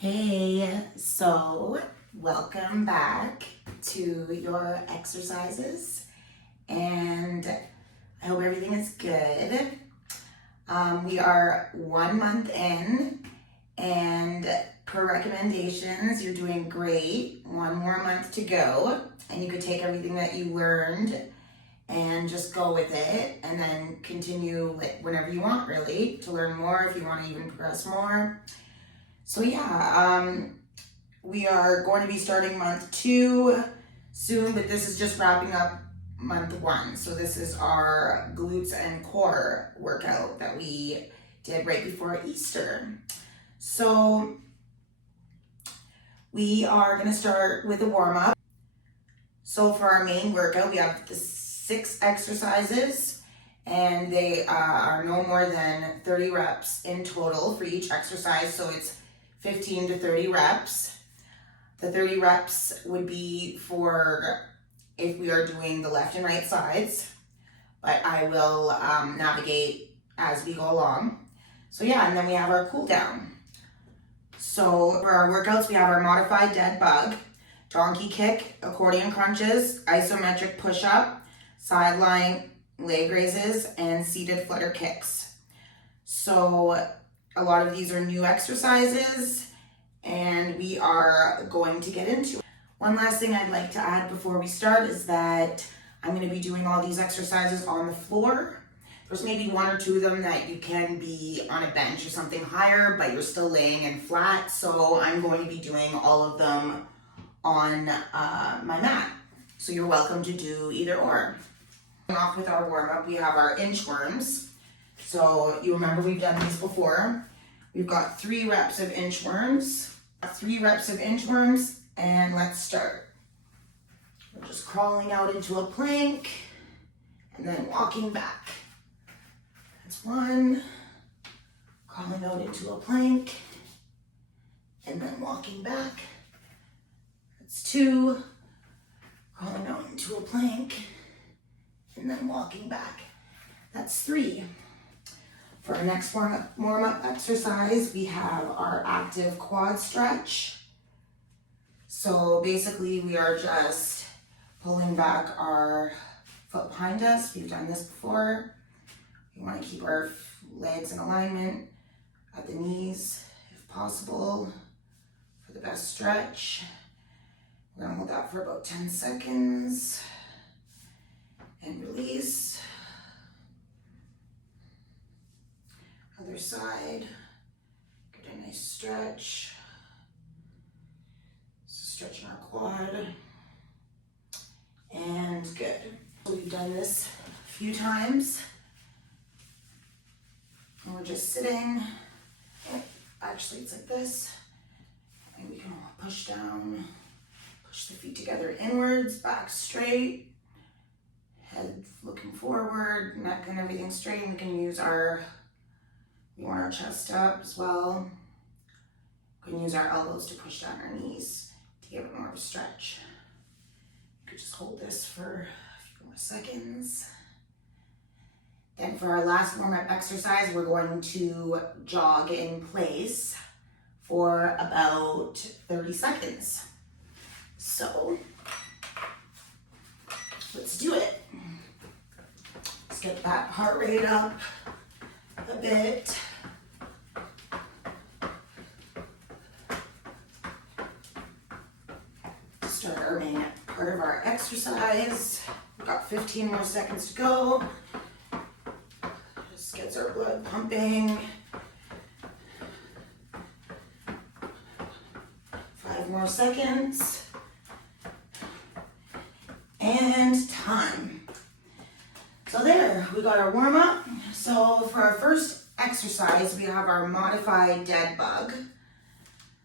Hey, so welcome back to your exercises, and I hope everything is good. We are 1 month in, and per recommendations, you're doing great. 1 more month to go, and you could take everything that you learned and just go with it, and then continue whenever you want, really, to learn more if you want to even progress more. So yeah, we are going to be starting month 2 soon, but this is just wrapping up month 1. So this is our glutes and core workout that we did right before Easter. So we are gonna start with a warm up. So for our main workout, we have the 6 exercises, and they are no more than 30 reps in total for each exercise. So it's 15 to 30 reps. The 30 reps would be for if we are doing the left and right sides, but I will navigate as we go along. So yeah, and then we have our cool down. So for our workouts, we have our modified dead bug, donkey kick, accordion crunches, isometric push-up, sideline leg raises, and seated flutter kicks. So a lot of these are new exercises, and we are going to get into it. One last thing I'd like to add before we start is that I'm going to be doing all these exercises on the floor. There's maybe 1 or 2 of them that you can be on a bench or something higher, but you're still laying in flat. So I'm going to be doing all of them on my mat. So you're welcome to do either or. Starting off with our warm up, we have our inchworms. So you remember we've done these before. We've got 3 reps of inchworms. 3 reps of inchworms, and let's start. We're just crawling out into a plank and then walking back. That's 1. Crawling out into a plank and then walking back. That's 2. Crawling out into a plank and then walking back. That's 3. For our next warm-up exercise, we have our active quad stretch. So basically we are just pulling back our foot behind us. We've done this before. We want to keep our legs in alignment at the knees if possible for the best stretch. We're going to hold that for about 10 seconds and release. Other side, get a nice stretch. So stretching our quad, and good. We've done this a few times, and we're just sitting. Actually, it's like this, and we can push down, push the feet together inwards, back straight, head looking forward, neck and everything straight. And we can use we want our chest up as well. We can use our elbows to push down our knees to give it more of a stretch. You could just hold this for a few more seconds. Then for our last warm-up exercise, we're going to jog in place for about 30 seconds. So let's do it. Let's get that heart rate up a bit. Start our main part of our exercise. We've got 15 more seconds to go. Just gets our blood pumping. 5 more seconds. And time. So there, we got our warm up. So for our first exercise, we have our modified dead bug.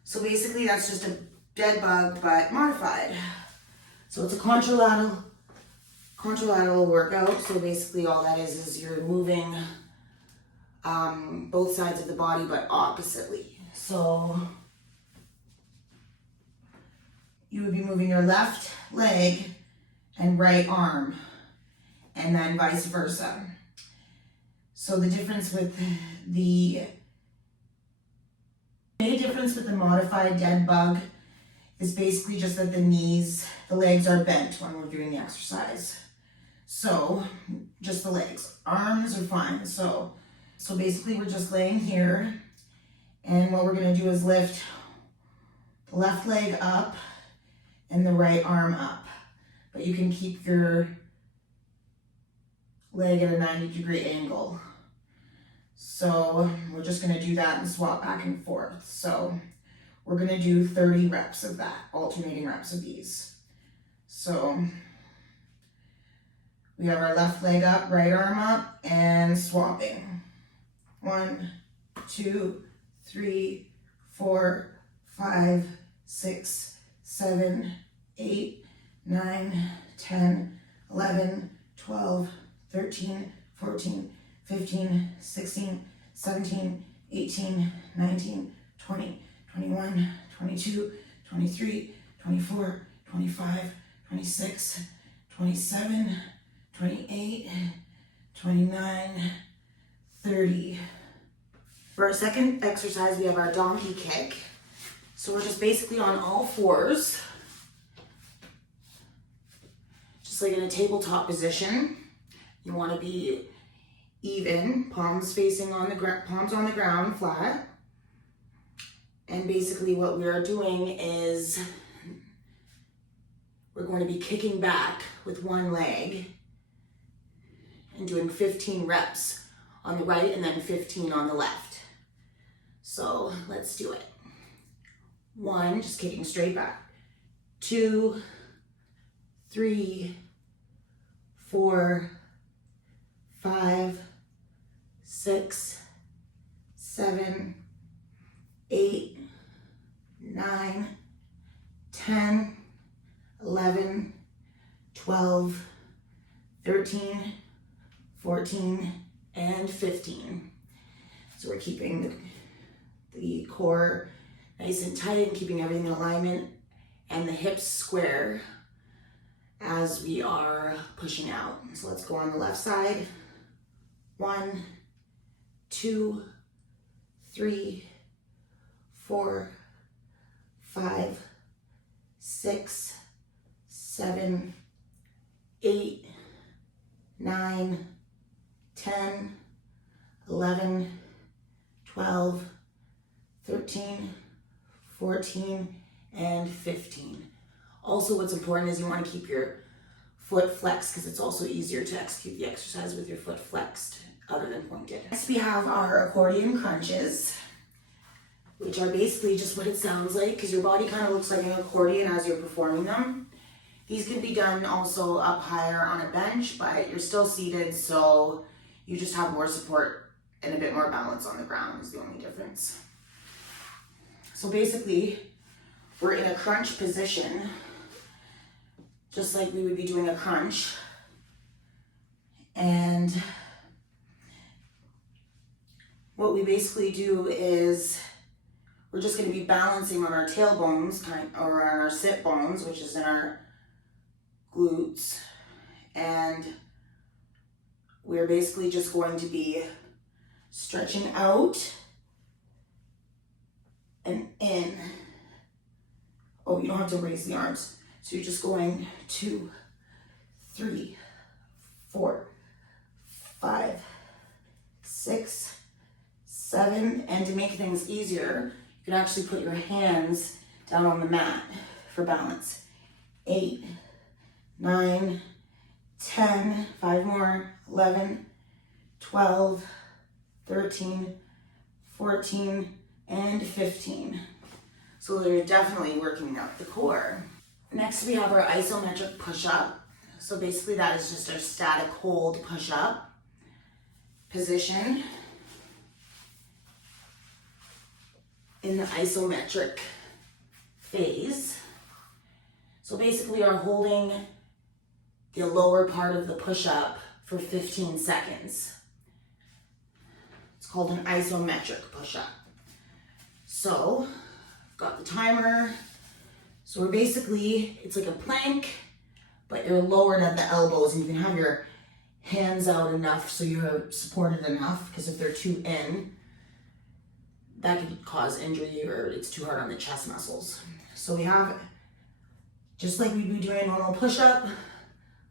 So basically that's just a dead bug, but modified. So it's a contralateral workout. So basically all that is you're moving both sides of the body, but oppositely. So you would be moving your left leg and right arm, and then vice versa. So the difference with the The main difference with the modified dead bug is basically just that the legs are bent when we're doing the exercise. So just the legs, arms are fine. So basically we're just laying here, and what we're gonna do is lift the left leg up and the right arm up. But you can keep your leg at a 90-degree angle. So we're just gonna do that and swap back and forth. So we're gonna do 30 reps of that, alternating reps of these. So we have our left leg up, right arm up, and swapping. 1, 2, 3, 4, 5, 6, 7, 8, 9, 10, 11, 12, 13, 14, 15, 16, 17, 18, 19, 20, 21, 22, 23, 24, 25, 26, 27, 28, 29, 30. For our second exercise, we have our donkey kick. So we're just basically on all fours, just like in a tabletop position. You want to be even, palms facing on the ground, palms on the ground, flat. And basically what we are doing is we're going to be kicking back with one leg and doing 15 reps on the right and then 15 on the left. So let's do it. 1, just kicking straight back. 2, 3, 4, 5, 6, 7, 8, 9, 10, 11, 12, 13, 14, and 15. So we're keeping the core nice and tight and keeping everything in alignment and the hips square as we are pushing out. So let's go on the left side. 1, 2, 3, 4, 5, 6, 7, 8, 9, 10, 11, 12, 13, 14, and 15. Also, what's important is you want to keep your foot flexed because it's also easier to execute the exercise with your foot flexed other than pointed. Next, we have our accordion crunches, which are basically just what it sounds like because your body kind of looks like an accordion as you're performing them. These can be done also up higher on a bench, but you're still seated, so you just have more support and a bit more balance on the ground is the only difference. So basically, we're in a crunch position, just like we would be doing a crunch. And what we basically do is we're just going to be balancing on our tailbones, or on our sit bones, which is in our glutes. And we're basically just going to be stretching out and in. Oh, you don't have to raise the arms. So you're just going 2, 3, 4, 5, 6, 7. And to make things easier, you can actually put your hands down on the mat for balance. 8, 9, 10, 5 more, 11, 12, 13, 14, and 15. So they're definitely working out the core. Next, we have our isometric push-up. So basically that is just our static hold push-up position in the isometric phase. So basically we are holding the lower part of the push-up for 15 seconds. It's called an isometric push-up. So, I've got the timer. So we're basically, it's like a plank, but you're lowered at the elbows and you can have your hands out enough so you're supported enough, because if they're too in, that could cause injury or it's too hard on the chest muscles. So we have, just like we'd be doing a normal push-up,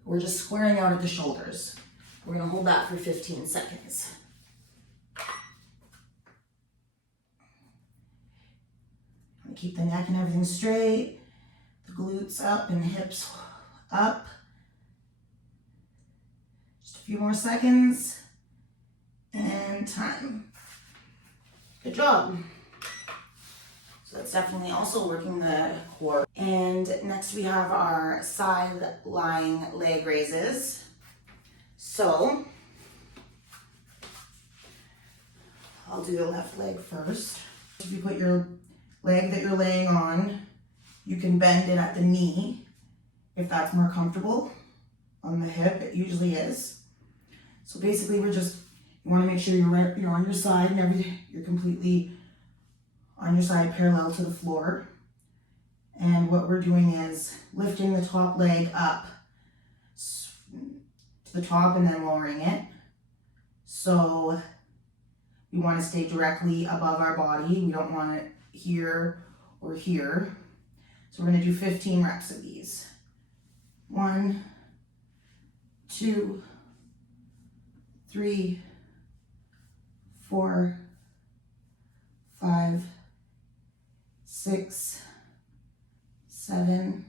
we're just squaring out at the shoulders. We're gonna hold that for 15 seconds. Keep the neck and everything straight, the glutes up and hips up. Just a few more seconds, and time. Good job. So that's definitely also working the core. And next we have our side lying leg raises. So I'll do the left leg first. If you put your leg that you're laying on, you can bend it at the knee if that's more comfortable. On the hip, it usually is. So basically you want to make sure you're on your side and everything, you're completely on your side parallel to the floor. And what we're doing is lifting the top leg up to the top and then lowering it. So we want to stay directly above our body. We don't want it here or here. So we're going to do 15 reps of these. 1, 2, 3, 4, 5, 6, 7,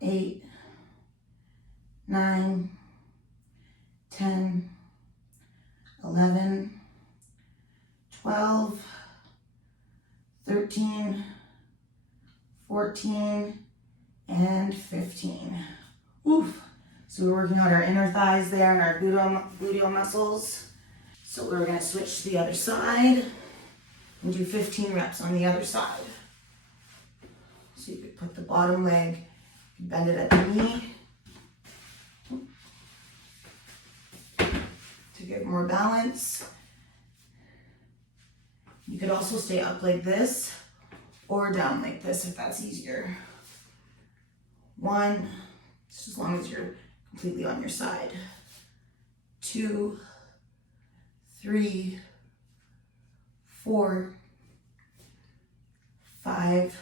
8, 9, 10, 11, 12, 13, 14, and 15. Oof. So we're working out our inner thighs there and our gluteal muscles. So we're gonna switch to the other side and do 15 reps on the other side. So you could put the bottom leg, bend it at the knee to get more balance. You could also stay up like this or down like this if that's easier. 1, just as long as you're completely on your side. 2, 3, 4, 5,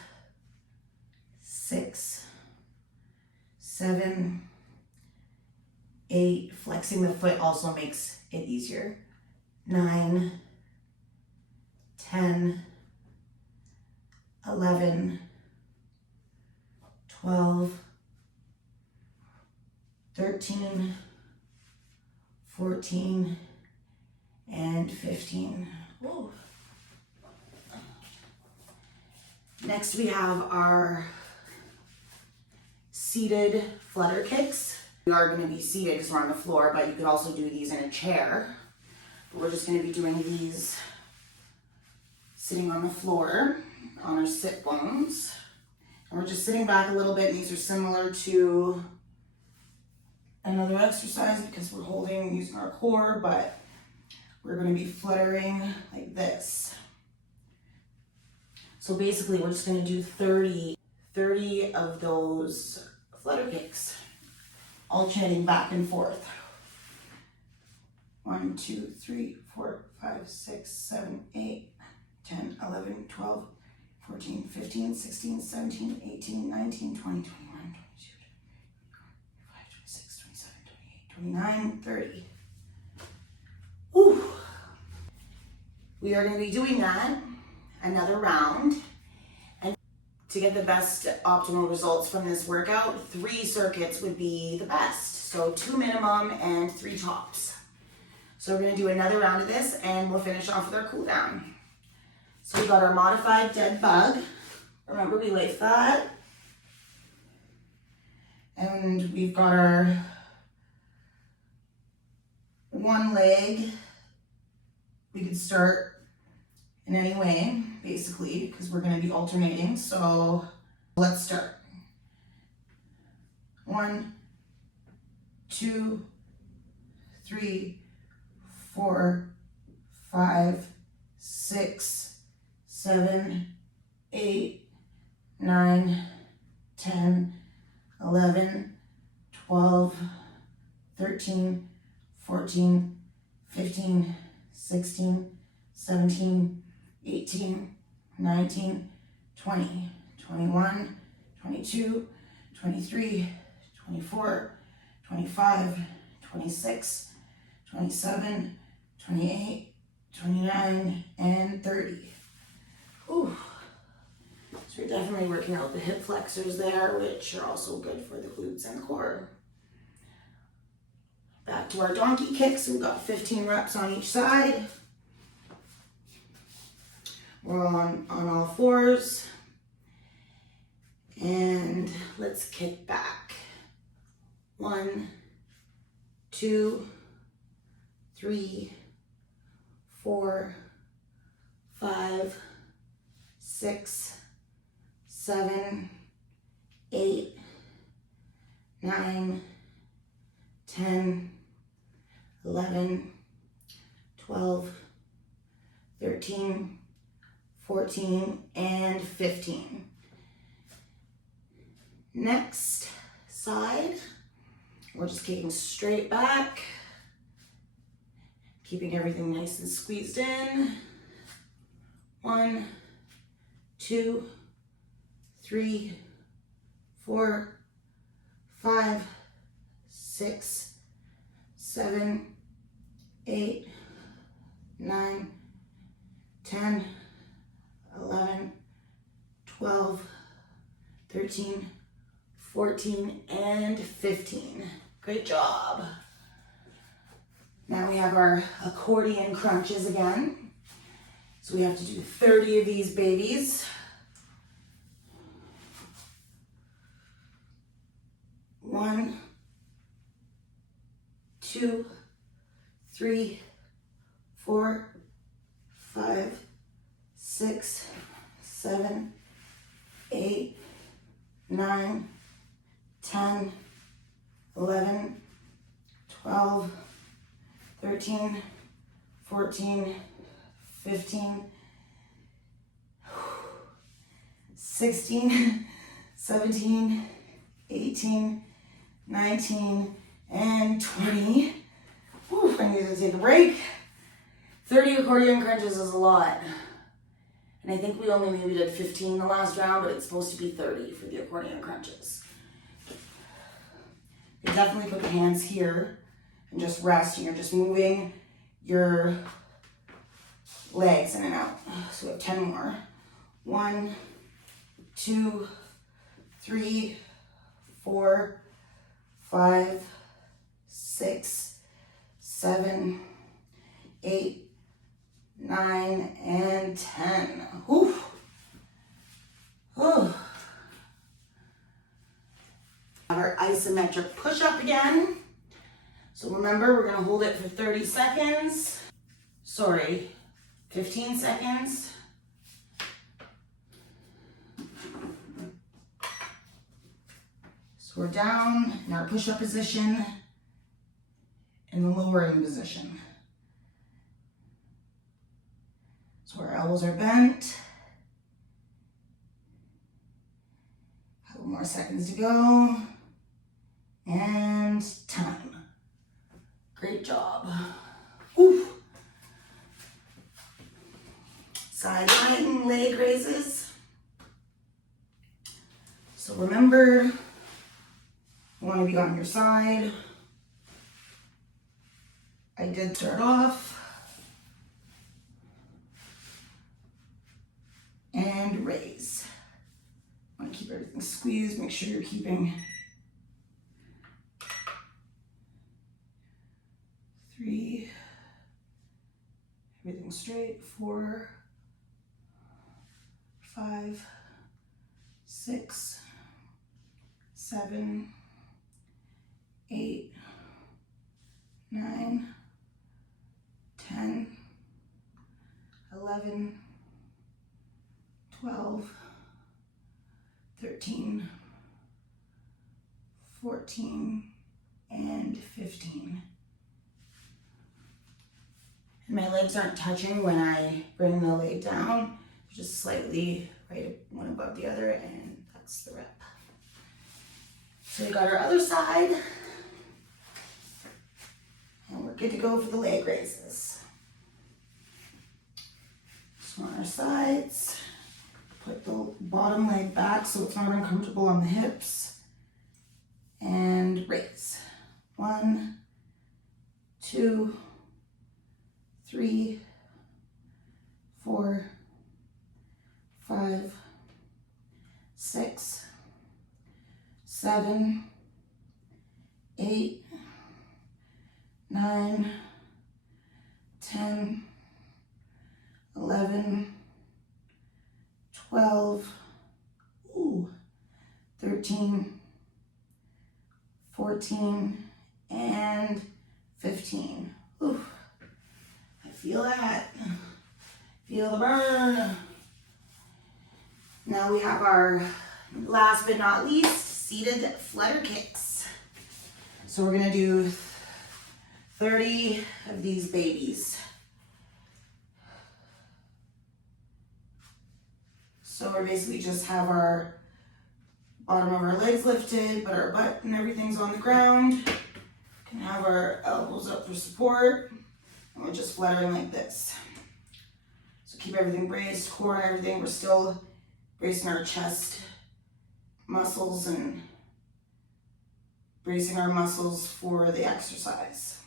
6, 7, 8. Flexing the foot also makes it easier. 9, 10, 11, 12, 13, 14, and 15. Whoa. Next we have our seated flutter kicks. We are going to be seated because we're on the floor, but you could also do these in a chair. But we're just going to be doing these sitting on the floor on our sit bones. And we're just sitting back a little bit. These are similar to another exercise because we're holding, using our core, but we're going to be fluttering like this. So basically we're just going to do 30 of those flutter kicks, alternating back and forth. 1, 2, 3, 4, 5, 6, 7, 8, 10, 11, 12, 14, 15, 16, 17, 18, 19, 20, 21, 22, 25, 26, 27, 28, 29, 30. Whew. We are going to be doing that another round. And to get the best optimal results from this workout, 3 circuits would be the best. So 2 minimum and 3 tops. So we're going to do another round of this and we'll finish off with our cool down. So we got our modified dead bug. Remember, we lift that. And we've got our one leg. We could start in any way, basically, because we're going to be alternating. So let's start. 1, 2, 3, 4, 5, 6, 7, 8, 9, 10, 11, 12, 13, 14, 15, 16, 17, 18, 19, 20, 21, 22, 23, 24, 25, 26, 27, 28, 29, and 30. Ooh. So we're definitely working out the hip flexors there, which are also good for the glutes and the core. Back to our donkey kicks. We've got 15 reps on each side. We're on all fours. And let's kick back. 1, 2, 3, 4, 5, 6, 7, 8, 9, 10, 11, 12, 13, 14, and 15. Next side, we're just kicking straight back, keeping everything nice and squeezed in. 1, 2, 3, 4, 5, 6, 7, 8, 9, 10, 11, 12, 13, 14, and 15. Great job. Now we have our accordion crunches again. So we have to do 30 of these babies. 1, 2, 3, 4, 5, 6, 7, 8, 9, 10, 11, 12, 13, 14, 15, 16, 17, 18, 19, and 20. Whew, I need to take a break. 30 accordion crunches is a lot. And I think we only maybe did 15 the last round, but it's supposed to be 30 for the accordion crunches. You definitely put the hands here and just rest. And you're just moving your legs in and out. So we have 10 more. 1, 2, 3, 4, 5, 6, 7, 8, 9, and 10. Whew. Whew. Our isometric push-up again. So remember, we're gonna hold it for 30 seconds. Sorry, 15 seconds. So we're down in our push-up position, in the lowering position. So our elbows are bent. A couple more seconds to go. And time. Great job. Whew. Side lying leg raises. So remember, you want to be on your side. I did start off. And raise. Want to keep everything squeezed. Make sure you're keeping 3, everything straight. 4, 5, 6, 7, 8, 9, 10, 11, 12, 13, 14, and 15. And my legs aren't touching when I bring the leg down, just slightly right one above the other, and that's the rep. So we got our other side, and we're good to go for the leg raises. So So on our sides, put the bottom leg back so it's not uncomfortable on the hips. And raise. 1, 2, 3, 4, 5, 6, 7, 8, 9, 10, 11, 12, 13, 14, and 15. Ooh, I feel that. Feel the burn. Now we have our last but not least, seated flutter kicks. So we're gonna do 30 of these babies. So we're basically just have our bottom of our legs lifted, but our butt and everything's on the ground. Can have our elbows up for support, and we're just fluttering like this. So keep everything braced, core and everything. We're still bracing our chest muscles and bracing our muscles for the exercise.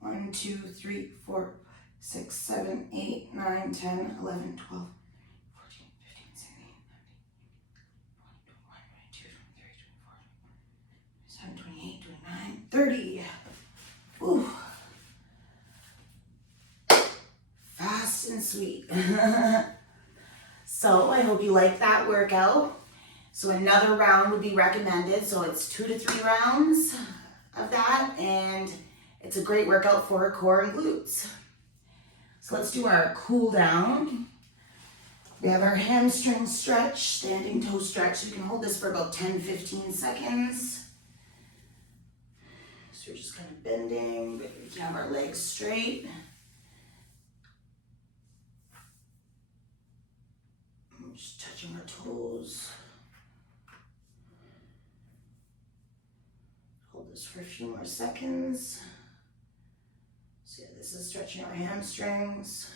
1, 2, 3, 4, 6, 7, 8, 9, 10, 11, 12, 14, 15, 16, 17, 18, 19, 20, 21, 22, 23, 24, 25, 26, 27, 28, 29, 30. Ooh. Fast and sweet. So I hope you like that workout. So another round would be recommended. So it's 2 to 3 rounds of that, and it's a great workout for core and glutes. So let's do our cool down. We have our hamstring stretch, standing toe stretch. You can hold this for about 10-15 seconds. So we're just kind of bending, but we can have our legs straight. I'm just touching our toes. Hold this for a few more seconds. So yeah, this is stretching our hamstrings.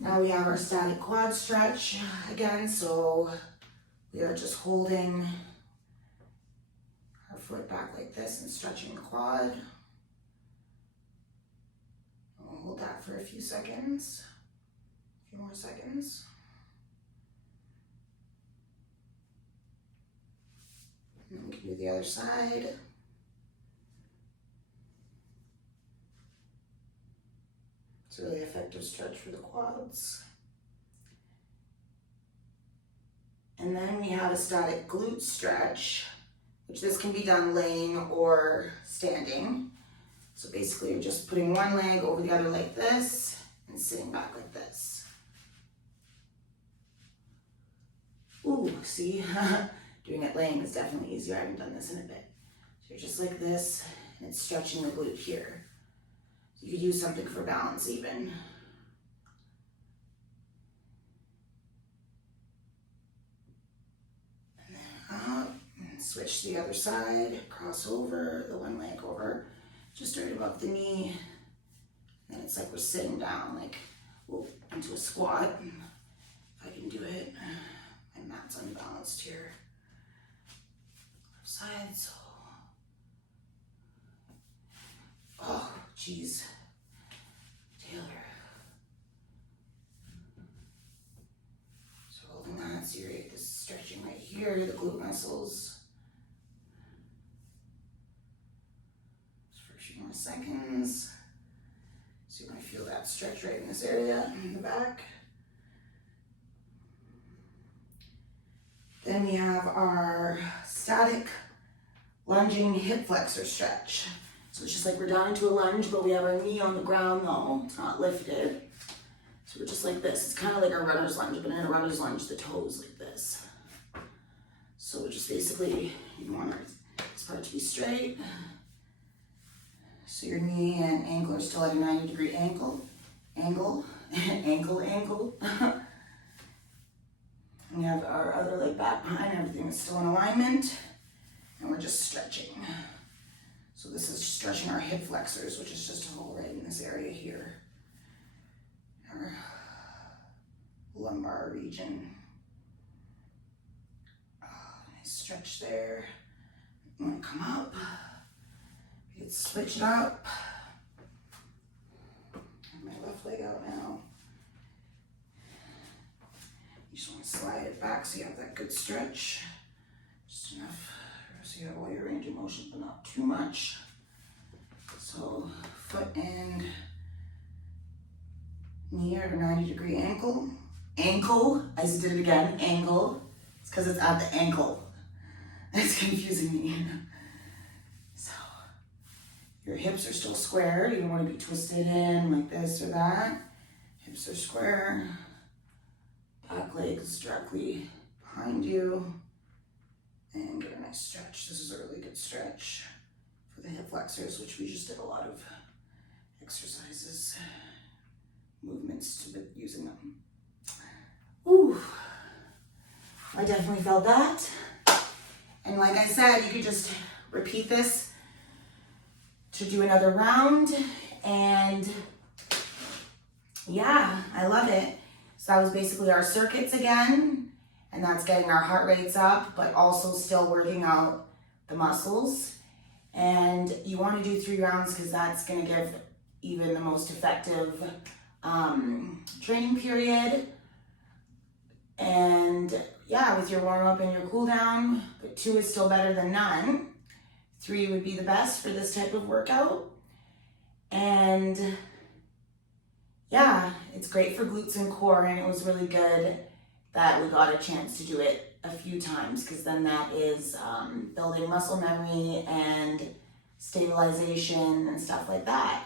Now we have our static quad stretch again. So we are just holding our foot back like this and stretching the quad. And we'll hold that for a few seconds, a few more seconds. And then we can do the other side. It's a really effective stretch for the quads. And then we have a static glute stretch, which this can be done laying or standing. So basically you're just putting one leg over the other like this and sitting back like this. Ooh, see? Doing it laying is definitely easier. I haven't done this in a bit. So you're just like this, and it's stretching the glute here. You could use something for balance even. And then up, and switch to the other side, cross over, the one leg over, just right above the knee. And it's like we're sitting down, like, whoa, into a squat. If I can do it. My mat's unbalanced here. Left side, so. Oh, geez. Taylor. So holding that, so you're this stretching right here, the glute muscles. Just for a few more seconds. So you're gonna feel that stretch right in this area, in the back. Then we have our static lunging hip flexor stretch. So it's just like we're down into a lunge, but we have our knee on the ground though. It's not lifted. So we're just like this. It's kind of like a runner's lunge, but in a runner's lunge, the toes like this. So we're just basically, you want this part to be straight. So your knee and ankle are still at a 90-degree angle. Angle. And we have our other leg back behind, everything is still in alignment. And we're just stretching. So So this is stretching our hip flexors, which is just all right in this area here. Our lumbar region. Nice stretch there. You want to come up. You can switch it up. Have my left leg out now. You just want to slide it back so you have that good stretch. Just enough so you have all your range of motion, but not too much. So foot and knee at a 90-degree ankle. Ankle, I just did it again, angle. It's because it's at the ankle. That's confusing me. So your hips are still squared. You don't want to be twisted in like this or that. Hips are square. Back legs directly behind you. And get a nice stretch. This is a really good stretch for the hip flexors, which we just did a lot of exercises, movements to using them. Ooh, I definitely felt that. And like I said, you could just repeat this to do another round. And yeah, I love it. So that was basically our circuits again. And that's getting our heart rates up, but also still working out the muscles. And you want to do 3 rounds because that's going to give even the most effective training period. And yeah, with your warm up and your cool down, but 2 is still better than none. 3 would be the best for this type of workout. And yeah, it's great for glutes and core, and it was really good that we got a chance to do it a few times, because then that is building muscle memory and stabilization and stuff like that.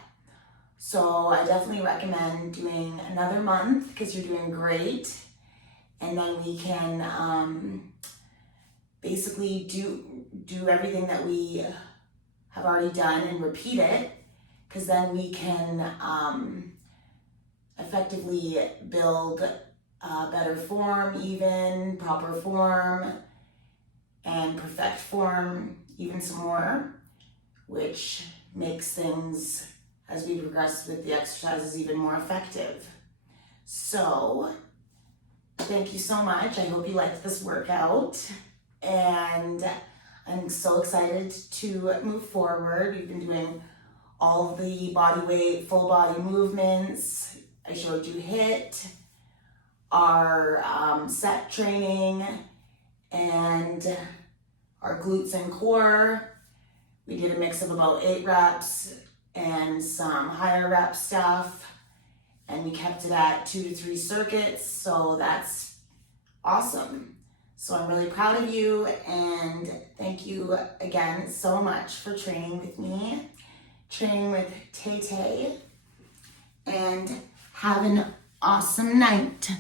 So I definitely recommend doing another month because you're doing great. And then we can basically do everything that we have already done and repeat it, because then we can effectively build better form, even proper form, and perfect form even some more, which makes things, as we progress with the exercises, even more effective. So thank you so much. I hope you liked this workout, and I'm so excited to move forward. We've been doing all of the body weight, full body movements. I showed you HIIT, our set training, and our glutes and core. We did a mix of about 8 reps and some higher rep stuff, and we kept it at 2 to 3 circuits, so that's awesome. So I'm really proud of you, and thank you again so much for training with me, training with Tay Tay, and have an awesome night.